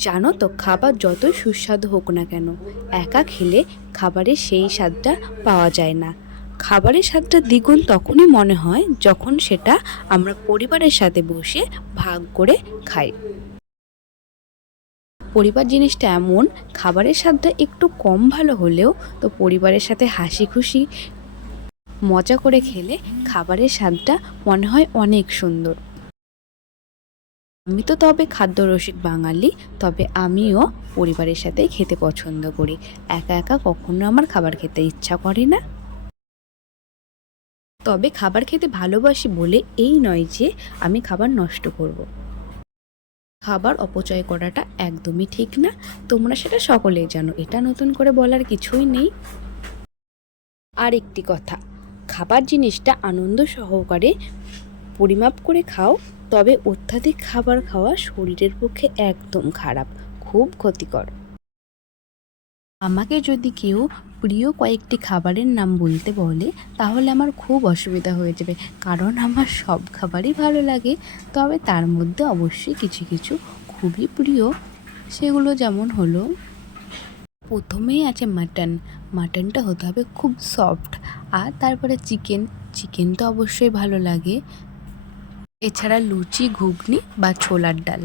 জানো তো, খাবার যতই সুস্বাদু হোক না কেন, একা খেলে খাবারের সেই স্বাদটা পাওয়া যায় না। খাবারের স্বাদটা দ্বিগুণ তখনই মনে হয় যখন সেটা আমরা পরিবারের সাথে বসে ভাগ করে খাই। পরিবার জিনিসটা এমন, খাবারের স্বাদটা একটু কম ভালো হলেও তো পরিবারের সাথে হাসি খুশি মজা করে খেলে খাবারের স্বাদটা মনে হয় অনেক সুন্দর। আমি তো তবে খাদ্যরসিক বাঙালি, তবে আমিও পরিবারের সাথে খেতে পছন্দ করি। একা একা কখনো আমার খাবার খেতে ইচ্ছা করে না। তবে খাবার খেতে ভালোবাসি বলে এই নয় যে আমি খাবার নষ্ট করব। খাবার অপচয় করাটা একদমই ঠিক না। তোমরা সেটা সকলেই জানো, এটা নতুন করে বলার কিছুই নেই। আর একটি কথা, খাবার জিনিসটা আনন্দ সহকারে পরিমাপ করে খাও। তবে অত্যাধিক খাবার খাওয়া শরীরের পক্ষে একদম খারাপ, খুব ক্ষতিকর। আমাকে যদি কেউ প্রিয় কয়েকটি খাবারের নাম বলতে বলে, তাহলে আমার খুব অসুবিধা হয়ে যাবে, কারণ আমার সব খাবারই ভালো লাগে। তবে তার মধ্যে অবশ্যই কিছু কিছু খুবই প্রিয়, সেগুলো যেমন হলো, প্রথমেই আছে মাটন। মাটনটা হতে হবে খুব সফট, আর তারপরে চিকেন। চিকেন তো অবশ্যই ভালো লাগে। এছাড়া লুচি ঘুগনি বা ছোলার ডাল।